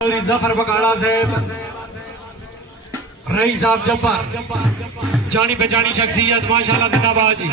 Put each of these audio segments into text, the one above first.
जफर बकाला से रईस साहब जब्बार जानी पहचानी शख्सियत माशाल्लाह जिंदाबाद जी।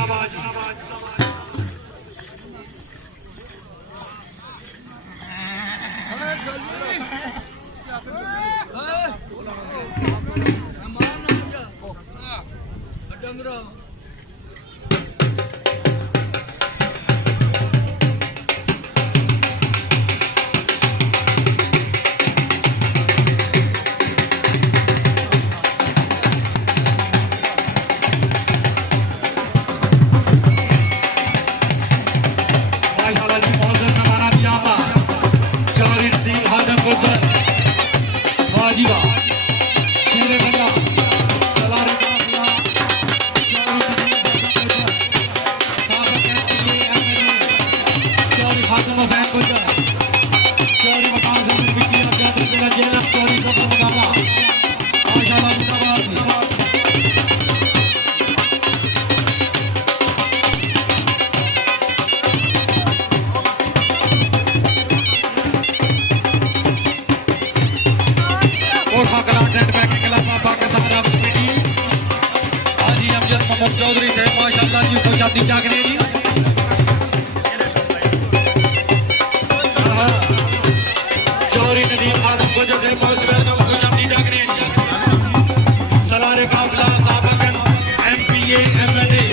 चौधरी से माशाल्लाह जी खुशामदी जागने जी। चौधरी नदीम खादम को जो है खुशामदी जागने जी। सलारे काफिला साबकन एमपीए एमएलए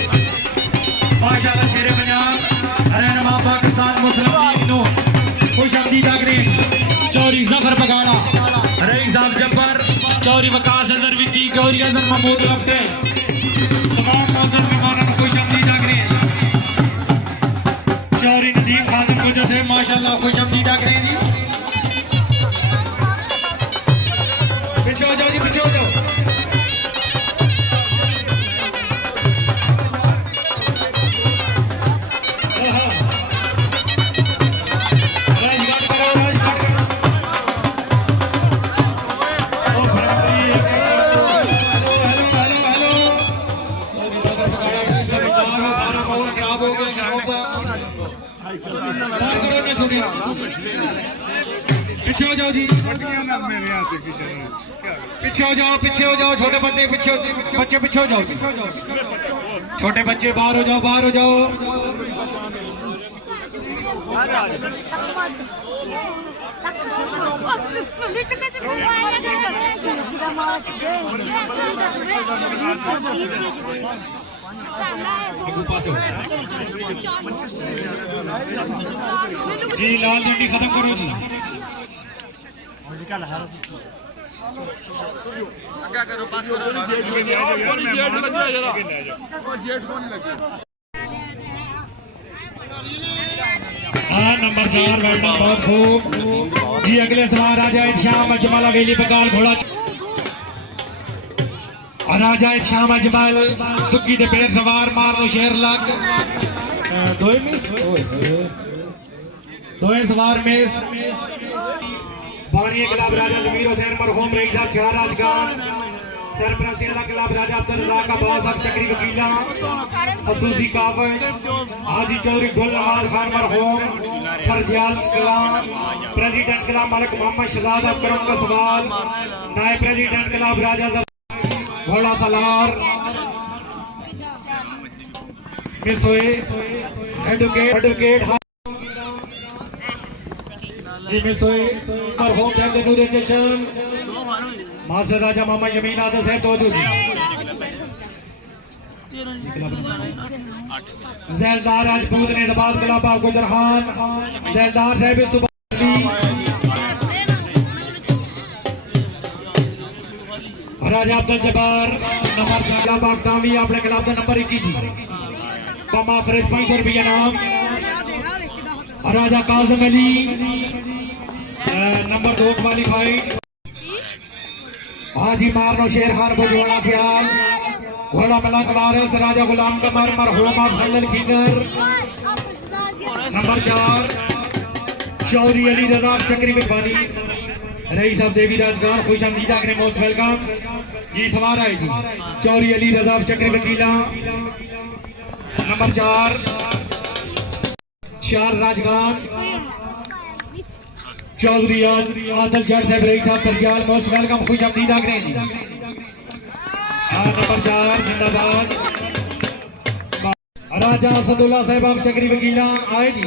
माशाल्लाह शेरे पंजाब रहनुमा पाकिस्तान मुस्लिम लीग नो खुशामदी जागने। चौधरी जफर बगाला रईस साहब जब्बार चौधरी वकास अजहर विकी चौधरी अजहर महमूद लफ्टे तमाम मौजूद मेहमानों को खुशामदीद आगरे। चौधरी नदीम खादम को जो है माशाल्लाह खुशामदीद आगरे जी। पीछे हो जाओ जी, पीछे हो जाओ। पीछे हो जाओ जी, पीछे हो जाओ, पीछे हो जाओ। छोटे बच्चे पीछे, बच्चे पीछे हो जाओ जी। छोटे बच्चे बाहर हो जाओ, बाहर हो जाओ। जी लाल झंडी खत्म करो जी। हाँ नंबर 4 बैटिंग बहुत खूब जी। अगले सवार राजा श्याम अजमल अवेली बकाल घोड़ा राजा श्याम अजमल तुक्की दे पैर सवार मारो शेर लग दो सवार में बानी क्लब राजा जमीर हुसैन मरहूम रईस साहब शहराज खान सरपरस्ती क्लब राजा अब्दुल रज़ाक का बहुत चक्री वकीला खसूसी काबिज हाजी चौधरी गुल नवाज खान मरहूम फरजियाल club president club Malik Mohammad Shahzad Akram का सवाल नायब प्रेसिडेंट क्लब राजा घोड़ा सलार एडवोकेट मास्टर राजा मोहम्मद यमीन आदत है तो जैलदार राजपूत ने दबाद क्लब आपको जरहान जैलदार साहब राजा अब्दुल जब्बार नंबर 4 पाकिस्तानी अपने खिलाफ नंबर 21 जी बमा फरेज 500 रुपया नाम। राजा काजम अली नंबर 2 क्वालिफाइड। हाजी मारनो शेर खान बुजवाना सियाल घोड़ा मलक वारिस राजा गुलाम कमर मरहूम अफजल फिगर नंबर 4 चौधरी अली रजा चक्री मेहरबानी रईस साहब देवी राजगान खुशामदीद आगरे मोस्ट वेलकम जी। सवार आए जी चौधरी अली रजा चक्री वकीला नंबर 4 राजगान चौधरी आदल जट साहब रही साहब तरजाल मोस्ट वेलकम खुश आमदीद आगरे जी। नंबर 4 जिंदाबाद राजा असदुल्ला साहब आप चक्री वकीला आए जी।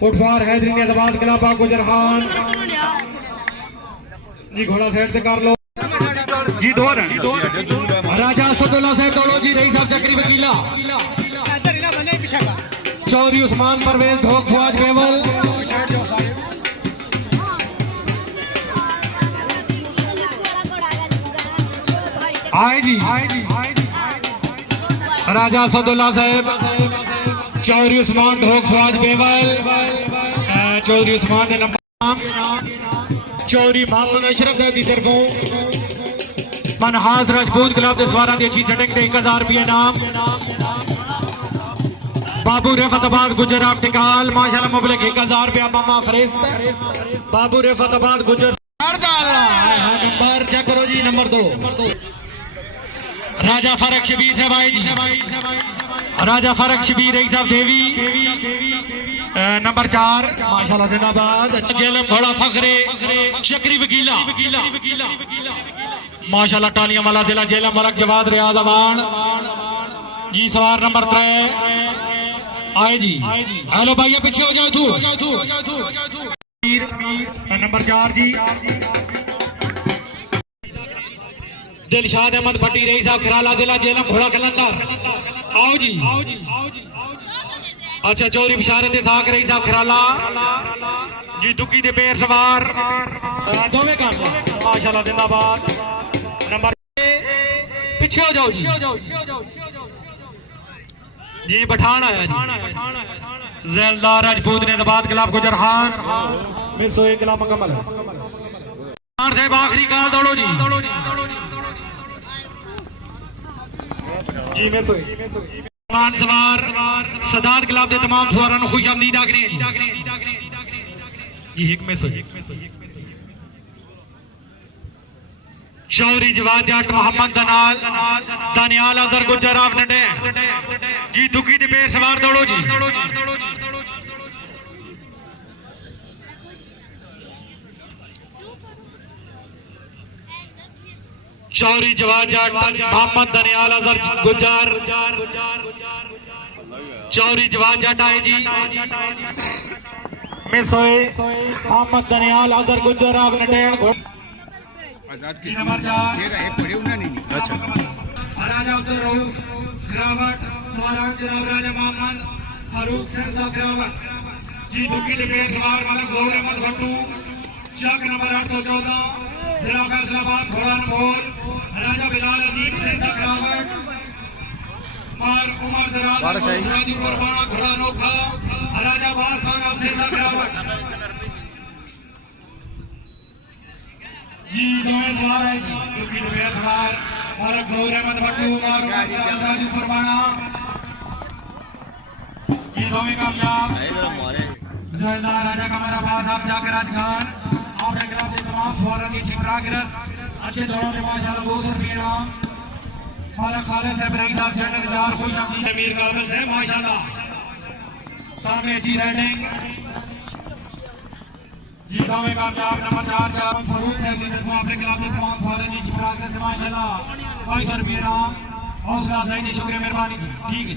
फुटफार हैदरी नेताबाद क्लब गुजर खान जी घोड़ा साइड से कर लो जी। दो राजा असदुल्ला साहब दौड़ो जी रही साहब चक्री वकीला चौधरी उस्मान परवेज धोख फौज केवल आए जी। राजा असदुल्ला साहब चौधरी उस्मान ढोक फौज बेवल चौधरी उस्मान के नंबर चौधरी मोहम्मद अशरफ साहब की तरफों मनहास राजपूत क्लब के सवारा की अच्छी सेटिंग से 1000 रुपये नाम। बाबू रेफताबाद गुजर आफ्टिकाल माशाल्लाह मुबलिक 1000 रुपया मामा फरिश्त बाबू रेफताबाद गुजर नंबर चेक करो जी। नंबर 2 राजा फारक शबीर साहब आए जी। राजा फारक शबीर रही साहब देवी नंबर 4 माशाल्लाह जिंदाबाद। जेलम घोड़ा फखरे चक्री वकीला माशाल्लाह टालियां वाला जिला जेलम मलक जवाद रियाज अवान जी। सवार नंबर 3 आए जी। हेलो भैया पीछे हो जाओ तू। नंबर 4 जी दिलशाद अहमद भट्टी रही साहब खराला जिला जेलम घोड़ा कलंदर आओ जी। अच्छा चौधरी बिशारत साख रही साहब खराला जी। दुखी दे पैर सवार दोवें काम माशाल्लाह जिंदाबाद। नंबर पीछे हो जाओ जी। पठान आया जी। जैलदार राजपूत ने दबाद क्लब गुजर खान में सोए क्लब मुकम्मल है। साहब आखिरी काल दौड़ो जी में सोए सवार सदात क्लब के तमाम सवारों को खुश आमदीद आखने जी। एक में सोए चौधरी जवाद जट मोहम्मद दानियाल अजहर गुजर आप नडे जी। दुखी दे पेड़ सवार दौड़ो जी। चौधरी जवाद जट मोहम्मद दानियाल अजहर गुजर चौधरी जवाद जट आए जी में सोए मोहम्मद दानियाल अजहर गुजर आप नडे नंबर 4 अच्छा राजा अब्दुल रऊफ गिरावट सवार जनाब राजा मोहम्मद फारूक सिंह साहब गिरावट जी। दुखी दिपेश सवार मलिक जोहर अहमद भट्टू चक नंबर 814 जिला फैसलाबाद घोड़ा नमोल राजा बिलाल अजीम सिंह साहब गिरावट और उमर दराज राजी कुर्बाना घोड़ा नोखा राजा बास खान सिंह साहब गिरावट जी। दोवें सवार है जी। दुखी दिपेश सवार मलिक जोहर अहमद भट्टू और उमर दराज राजी कुर्बाना जी। दोवें कामयाब जयदार राजा कमराबाद साहब जाकर राजखान आपने क्लब के तमाम सवारों की शिवरागिरस अच्छे दौरों में माशाल्लाह 200 रुपये नाम। माला खालिद साहब रही साहब जनरल खुश आमदीद अमीर काबिल से माशाल्लाह सामने अच्छी राइडिंग जी। दावे कामयाब नंबर 4 फरूक साहब जी ने अपने क्लब के तमाम सवारों की शिवरागिरस से माशाल्लाह 200 रुपये नाम। हौसला सही जी शुक्रिया मेहरबानी ठीक है।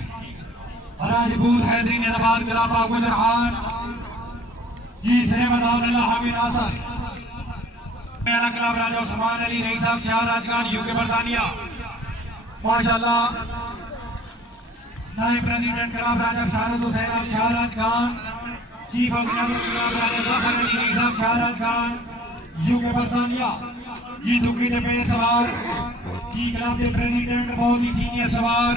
राजपूत हैदरी नेताबाद क्लब गुजर खान जी। सहमद हामिद नासर मेरा क्लब राजा उस्मान अली रही साहब शाह राजखान यूके बरतानिया माशाल्लाह। नायब president club Raja Sharad Hussain Shah Rajkhan chief of club Raja Zafar Ali रही साहब शाह राजखान यूके बरतानिया जी। दुखी दे पे सवार जी क्लब के प्रेसिडेंट बहुत ही सीनियर सवार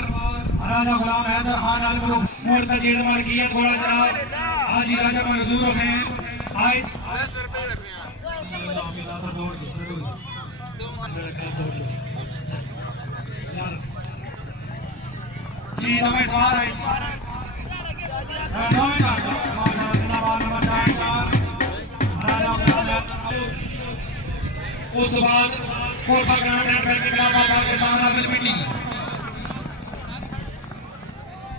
राजा गुलाम हैदर खान अलमरूफ मुर्तजिद मलकियत घोड़ा जनाब हाजी राजा मंजूर हुसैन आए जी। हमें सवार है उस बाद कोटा ग्रामीण बैंक के पाकिस्तान आबिद मिट्टी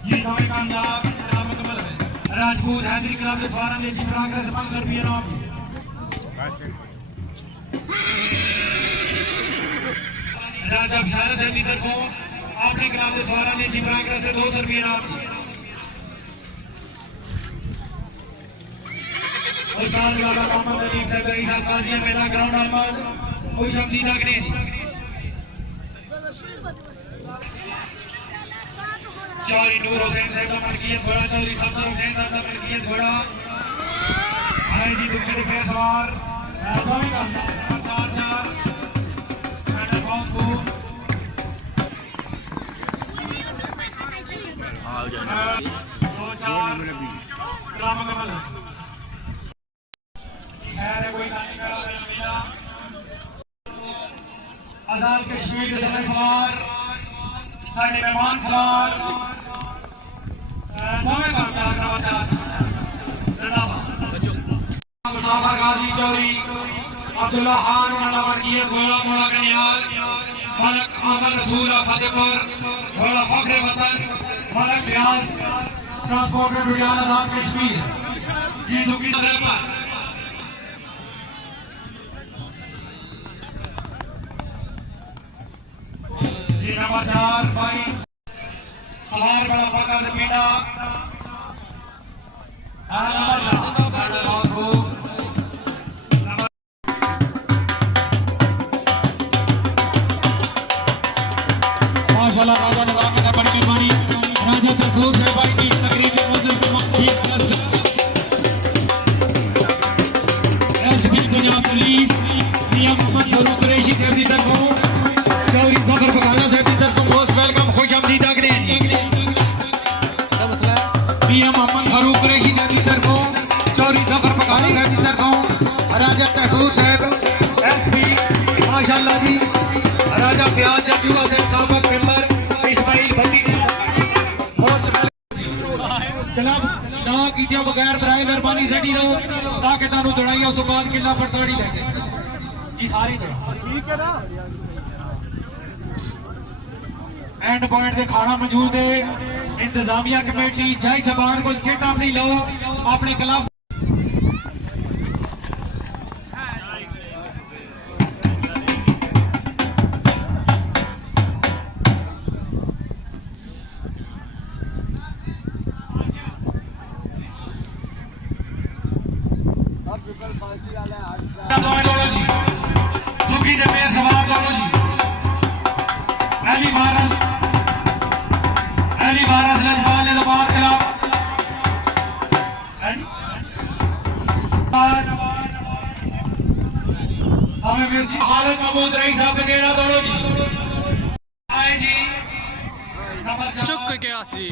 ये हमें कामयाब मुकम्मल है। राजपूत हैदरी क्लब के द्वारा ने जी प्रोग्रेस 500 रुपये इनाम राजब शारद है की तरफों आपने क्लब के द्वारा ने जी प्रोग्रेस से 200 रुपये इनाम और साल वाला मोहम्मद अली सरदारी साहब काजिया मेला ग्राउंड अहमद खुश हमदीद अग्रेज चौरी नूर हुसैन साहब का मलकियत घोड़ा चौरी सब्जर हुसैन साहब का मलकियत घोड़ा भाई जी दुखे दिखे सवार चार चार मैडम बहुत खूब दो चार राम कमल कोई आजाद कश्मीर के सवार साढ़े मेहमान सवार मुसाफर गाजी चौरी अब्दुल्ला खान वाला वर्गीय घोड़ा मोड़ा कन्याल मलक अहमद रसूल फतेहपुर घोड़ा फखरे वतन मलक रियाज ट्रांसपोर्ट में विज्ञान आजाद कश्मीर जी दुखी पर जी नंबर 4 भाई सवार बड़ा पका पीड़ा माशाल्लाह राजा निजाम का बड़ी मेहरबानी राजा तफूर है भाई की तकरीब में मौजूद chief guest SP Punjab police Mian Mohammad Farooq Qureshi साहब की तरफों चौधरी फखर बगाला साहब की तरफों मोस्ट वेलकम खुशामदीद अग्रेज मियां मोहम्मद फरूक कुरैशी साहब की तरफों चौधरी फखर बगाला साहब की तरफों राजा तफूर साहब एसपी माशाल्लाह जी राजा प्याज जब्बू हसन काबक मेंबर इस्माइल बंदी जनाब ना कीजिए बगैर बराए मेहरबानी रेडी रहो ताकि तानू दौड़ाइया उस बाद किला पड़ताड़ी लगे जी सारी ठीक है ना एंड पॉइंट दे खाना मौजूद है इंतजामिया कमेटी जय जबान को चेतावनी लो अपने खिलाफ हालत महमूद रईस साहब गेड़ा दौड़ो जी आए जी नंबर 4 चुक के आसी